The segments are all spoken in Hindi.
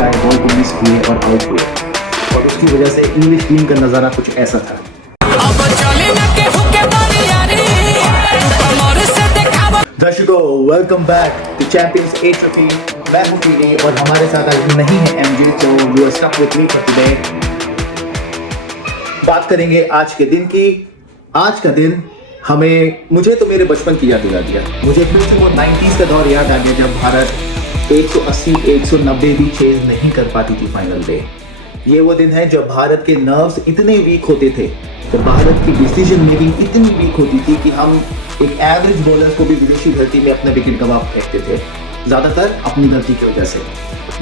चटकाए, बॉल को मिस किए और आउट हुए। और उसकी वजह से इंग्लिश टीम का नज़ारा कुछ ऐसा था। दर्शकों, welcome back to champions a trophy. मैं हूं टीडी और हमारे साथ आज नहीं है एमजे, तो you are stuck with me for today. बात करेंगे आज के दिन की। आज का दिन मुझे तो मेरे बचपन की याद दिला दिया। मुझे फिर से वो 90s का दौर याद आ गया जब भारत 180 190 भी चेज नहीं कर पाती थी फाइनल पे। ये वो दिन है जब भारत के नर्व्स इतने वीक होते थे, जब भारत की डिसीजन मेकिंग इतनी वीक होती थी कि हम एक एवरेज बॉलर को भी विदेशी धरती में अपने विकेट गंवा फेंकते थे, ज्यादातर अपनी गलती की वजह से।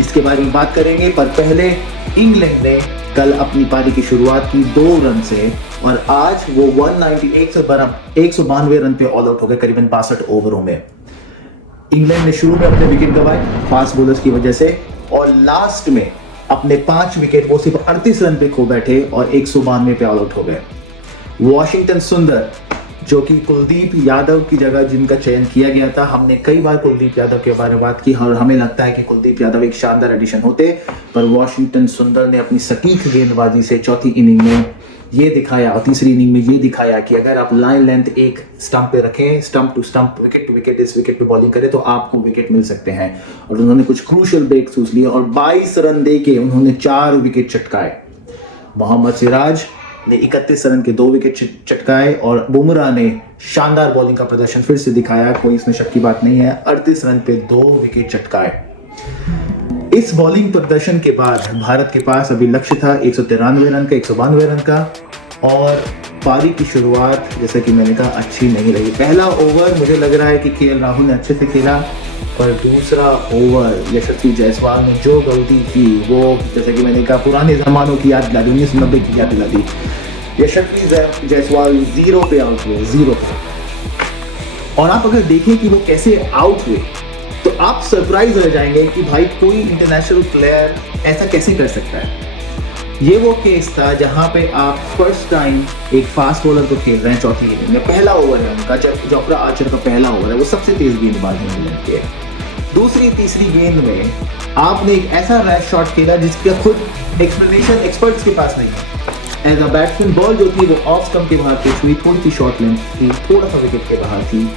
इसके बारे में बात करेंगे, पर पहले इंग्लैंड ने कल अपनी पारी की शुरुआत की 2 रन से और आज वो 192 रन पे ऑल आउट हो गए करीबन 62 ओवरों में। इंग्लैंड ने शुरू में अपने विकेट गंवाए फास्ट बॉलर्स की वजह से, और लास्ट में अपने 5 विकेट वो सिर्फ 38 रन पे खो बैठे और 192 पे ऑल आउट हो गए। वॉशिंगटन सुंदर, जो कि कुलदीप यादव की जगह जिनका चयन किया गया था, हमने कई बार कुलदीप यादव के बारे में बात की और हमें लगता है कि कुलदीप यादव एक शानदार एडिशन होते, पर वॉशिंगटन सुंदर ने अपनी सटीक गेंदबाजी से चौथी इनिंग में ये दिखाया और तीसरी इनिंग में ये दिखाया कि अगर आप लाइन लेंथ एक स्टंप पे रखें, stump to stump, wicket to wicket, इस विकेट पे बॉलिंग करें तो आपको विकेट मिल सकते हैं। और उन्होंने कुछ क्रूशियल ब्रेक थ्रूज लिए और 22 रन दे के उन्होंने 4 विकेट चटकाए। मोहम्मद सिराज ने 31 रन के 2 विकेट चटकाए और बुमराह ने शानदार बॉलिंग का प्रदर्शन फिर से दिखाया, कोई इसमें शक की बात नहीं है। 38 रन पे 2 विकेट चटकाए। इस बॉलिंग प्रदर्शन के बाद भारत के पास अभी लक्ष्य था 193 रन का, 192 रन का, और पारी की शुरुआत जैसे कि मैंने कहा अच्छी नहीं रही। पहला ओवर मुझे लग रहा है कि केएल राहुल ने अच्छे से खेला, पर दूसरा ओवर यशस्वी जायसवाल ने जो गलती की वो जैसे कि मैंने कहा पुराने ज़मानों की याद दिला दी, 1990 की याद दिला दी। यशस्वी जायसवाल 0 पे आउट हुए, 0 पे। और आप अगर देखें कि वो कैसे आउट हुए तो आप सरप्राइज रह जाएंगे कि भाई कोई इंटरनेशनल प्लेयर ऐसा कैसे कर सकता है। ये वो केस था जहां पे आप फर्स्ट टाइम एक फास्ट बॉलर को खेल रहे हैं चौथी इनिंग में। पहला ओवर है उनका, जोफ्रा आर्चर का पहला ओवर है, वो सबसे तेज गेंदबाज है इंग्लैंड के। दूसरी तीसरी गेंद में आपने एक ऐसा रैश शॉट खेला जिसका खुद एक्सप्लेनेशन एक्सपर्ट्स के पास नहीं है। एज अ बैट्समैन बॉल जो थी वो ऑफ स्टंप के बाहर पिच हुई, थोड़ी सी शॉर्ट लेंथ थी, थोड़ा सा विकेट के बाहर थी।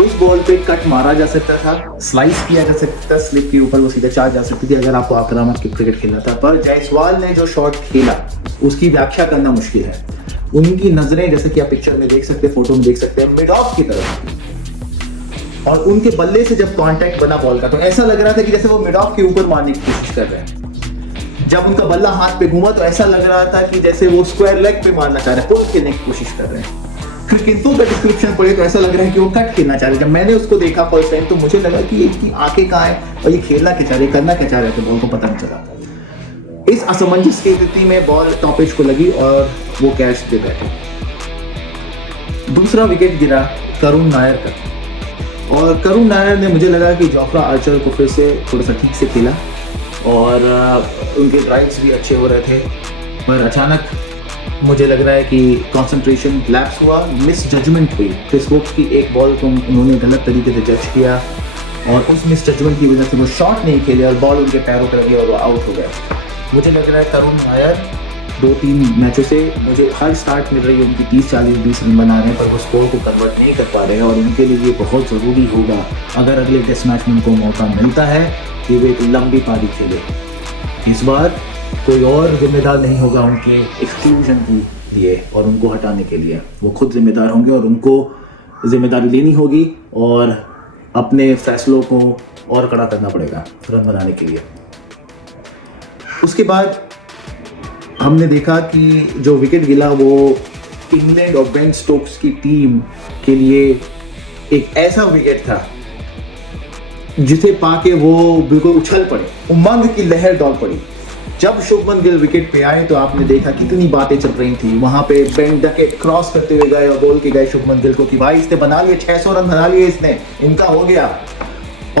उस बॉल पे कट मारा जा सकता था, स्लाइस किया जा सकता था, स्लिप के ऊपर वो सीधे 4 जा सकती थी अगर आपको आक्रामक क्रिकेट खेलना था। पर जायसवाल ने जो शॉट खेला उसकी व्याख्या करना मुश्किल है। उनकी नजरें जैसे कि आप पिक्चर में देख सकते हैं, फोटो में देख सकते हैं, मिड ऑफ की तरफ, और उनके बल्ले से जब कांटेक्ट बना बॉल का तो ऐसा लग रहा था कि जैसे वो मिड ऑफ के ऊपर मारने की कोशिश कर रहे हैं। जब उनका बल्ला हाथ पे घूमा तो ऐसा लग रहा था कि जैसे वो स्क्वायर लेग पे मारना चाह रहे हैं, पुल खेलने की कोशिश कर रहे हैं। फिर किंतु का डिस्क्रिप्शन पढ़े तो ऐसा लग रहा है कि वो कट खेलना चाह रहे हैं। जब मैंने उसको देखा फर्स्ट टाइम तो मुझे लगा कि इसकी आंखें कहाँ हैं और ये खेलना क्या चाह रहे, करना क्या चाह रहे थे, बॉल को पता नहीं चला। इस असमंजस की स्थिति में बॉल टॉप एज को लगी और वो कैच दे बैठे। दूसरा विकेट गिरा करुण नायर का, और करुण नायर ने मुझे लगा कि जोफ्रा आर्चर को फिर से थोड़ा सा ठीक से खेला और उनके ड्राइव्स भी अच्छे हो रहे थे, पर अचानक मुझे लग रहा है कि कंसंट्रेशन लैप्स हुआ, मिस जजमेंट हुई। क्रिस वोक्स की एक बॉल को उन्होंने गलत तरीके से जज किया और उस मिस जजमेंट की वजह से वो शॉट नहीं खेले और बॉल उनके पैरों पर लगी और वो आउट हो गए। मुझे लग रहा है करुण नायर 2-3 मैचों से मुझे हर स्टार्ट मिल रही है उनकी 30, 40, 20 रन बना रहे हैं, पर वो स्कोर को कन्वर्ट नहीं कर पा रहे हैं। और उनके लिए ये बहुत ज़रूरी होगा अगर अगले टेस्ट मैच में उनको मौका मिलता है कि वे एक लंबी पारी खेले। इस बार कोई और जिम्मेदार नहीं होगा उनके एक्सक्लूजन के लिए और उनको हटाने के लिए, वो खुद जिम्मेदार होंगे और उनको जिम्मेदारी लेनी होगी और अपने फैसलों को और कड़ा करना पड़ेगा रन बनाने के लिए। उसके बाद हमने देखा कि जो विकेट गिरा वो इंग्लैंड और बेन स्टोक्स की टीम के लिए एक ऐसा विकेट था जिसे पाके वो बिल्कुल उछल पड़े, उमंग की लहर दौड़ पड़ी। जब शुभमन गिल विकेट पे आए तो आपने देखा कितनी बातें चल रही थी। वहां पे बेन डकेट क्रॉस करते हुए गए और बोल के गए शुभमन गिल को कि भाई इसने बना लिए 600 रन बना लिए, इसने इनका हो गया।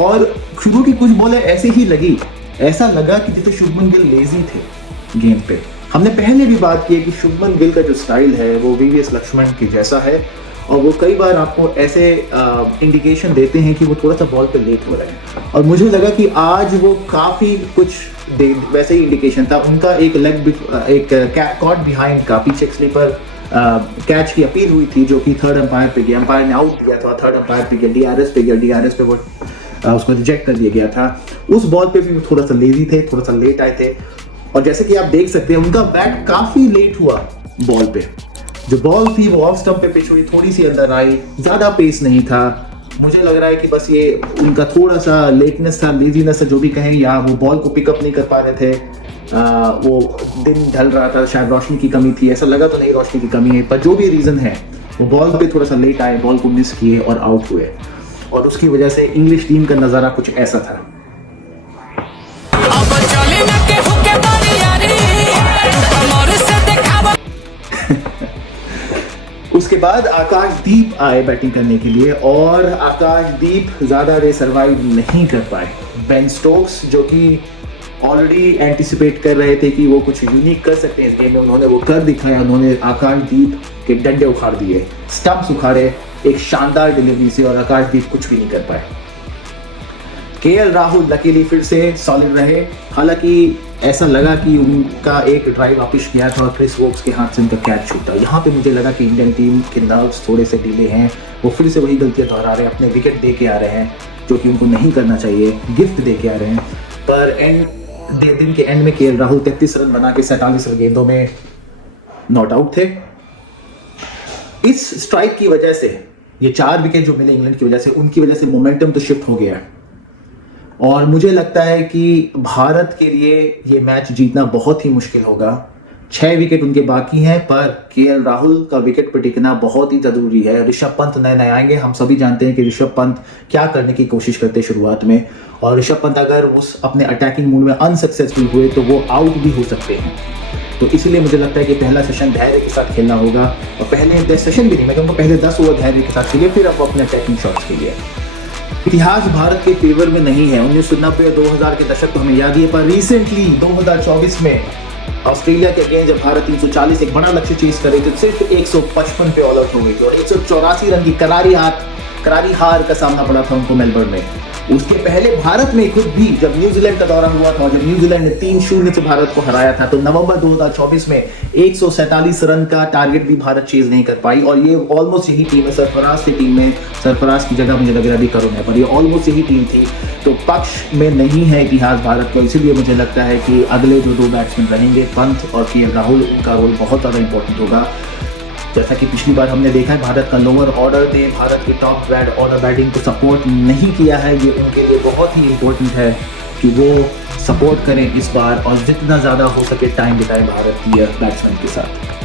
और शुरू की कुछ बॉलें ऐसे ही लगी, ऐसा लगा कि जैसे शुभमन गिल लेजी थे गेम पे। हमने पहले भी बात की है कि शुभमन गिल का जो स्टाइल है वो वीवीएस लक्ष्मण की जैसा है और वो कई बार आपको ऐसे इंडिकेशन देते हैं कि वो थोड़ा सा बॉल पे लेट हो रहे हैं। और मुझे लगा कि आज वो काफ़ी कुछ वैसे ही इंडिकेशन था। उनका एक कॉट बिहाइंड का पीछे स्लीपर कैच की अपील हुई थी, जो कि थर्ड अंपायर पे गया, अंपायर ने आउट दिया था, थर्ड अंपायर पे गया, डीआरएस पे गया, डीआरएस पे वो उसको रिजेक्ट कर दिया गया था। उस बॉल पे भी वो थोड़ा सा लेजी थे, थोड़ा सा लेट आए थे। और जैसे कि आप देख सकते हैं उनका बैट काफ़ी लेट हुआ बॉल पे। जो बॉल थी वो ऑफ स्टंप पे पिच हुई, थोड़ी सी अंदर आई, ज़्यादा पेस नहीं था। मुझे लग रहा है कि बस ये उनका थोड़ा सा लेटनेस था, लेजीनेस था, जो भी कहें, या वो बॉल को पिकअप नहीं कर पा रहे थे। वो दिन ढल रहा था, शायद रोशनी की कमी थी, ऐसा लगा तो नहीं रोशनी की कमी है, पर जो भी रीज़न है वो बॉल पे थोड़ा सा लेट आए, बॉल को मिस किए और आउट हुए। और उसकी वजह से इंग्लिश टीम का नज़ारा कुछ ऐसा था। उसके बाद आकाशदीप आए बैटिंग करने के लिए और आकाशदीप ज़्यादा देर सर्वाइव नहीं कर पाए। बेन स्टोक्स, जो कि ऑलरेडी एंटिसिपेट कर रहे थे कि वो कुछ यूनिक कर सकते हैं इस गेम में, उन्होंने वो कर दिखाया। उन्होंने आकाशदीप के डंडे उखाड़ दिए, स्टंप्स उखाड़े एक शानदार डिलीवरी से, और आकाशदीप कुछ भी नहीं कर पाए। केएल राहुल लकीली फिर से सॉलिड रहे। हालांकि ऐसा लगा कि उनका एक ड्राइव वापिस गया था और क्रिस वोक्स के हाथ से उनका कैच छूटा। यहाँ पे मुझे लगा कि इंडियन टीम के नर्व्स थोड़े से ढीले हैं, वो फिर से वही गलतियाँ दोहरा रहे हैं, अपने विकेट दे के आ रहे हैं, जो कि उनको नहीं करना चाहिए, गिफ्ट दे के आ रहे हैं। पर दिन के एंड में केएल राहुल 33 रन बना के 47 गेंदों में नॉट आउट थे। इस स्ट्राइक की वजह से, ये 4 विकेट जो मिले इंग्लैंड की वजह से, उनकी वजह से मोमेंटम तो शिफ्ट हो गया है। और मुझे लगता है कि भारत के लिए ये मैच जीतना बहुत ही मुश्किल होगा। 6 विकेट उनके बाकी हैं, पर केएल राहुल का विकेट पर टिकना बहुत ही ज़रूरी है। ऋषभ पंत नए आएंगे, हम सभी जानते हैं कि ऋषभ पंत क्या करने की कोशिश करते शुरुआत में, और ऋषभ पंत अगर उस अपने अटैकिंग मूड में अनसक्सेसफुल हुए तो वो आउट भी हो सकते हैं। तो इसलिए मुझे लगता है कि पहला सेशन धैर्य के साथ खेलना होगा, और पहले 10 सेशन भी नहीं, मैं कहूँगा पहले 10 ओवर धैर्य के साथ खेलिए, फिर आप अपने अटैकिंग शॉट्स खेलिए। इतिहास भारत के फेवर में नहीं है। 1990 और 2000 के दशक तो हमें याद ही है, पर रिसेंटली 2024 में ऑस्ट्रेलिया के अगेंस्ट जब भारत 340 एक बड़ा लक्ष्य चेज करे तो सिर्फ 155 पे ऑल आउट हो गई थी, और 184 रन की करारी हार का सामना पड़ा था उनको मेलबर्न में। उसके पहले भारत में खुद भी जब न्यूजीलैंड का दौरा हुआ था, जब न्यूजीलैंड ने 3-0 से भारत को हराया था, तो नवंबर 2024 में 147 रन का टारगेट भी भारत चेज नहीं कर पाई। और ये ऑलमोस्ट यही टीम है, सरफराज की टीम में, सरफराज की जगह मुझे लग रहा है अभी करुण है, पर ये ऑलमोस्ट यही टीम थी। तो पक्ष में नहीं है इतिहास भारत को, इसीलिए मुझे लगता है कि अगले जो 2 बैट्समैन रहेंगे, पंत और केएल राहुल, उनका रोल बहुत ज़्यादा इंपॉर्टेंट होगा। जैसा कि पिछली बार हमने देखा है, भारत का लोअर ऑर्डर ने भारत के टॉप ऑर्डर बैटिंग को सपोर्ट नहीं किया है। ये उनके लिए बहुत ही इम्पोर्टेंट है कि वो सपोर्ट करें इस बार, और जितना ज़्यादा हो सके टाइम बिताएं भारतीय बैट्समैन के साथ।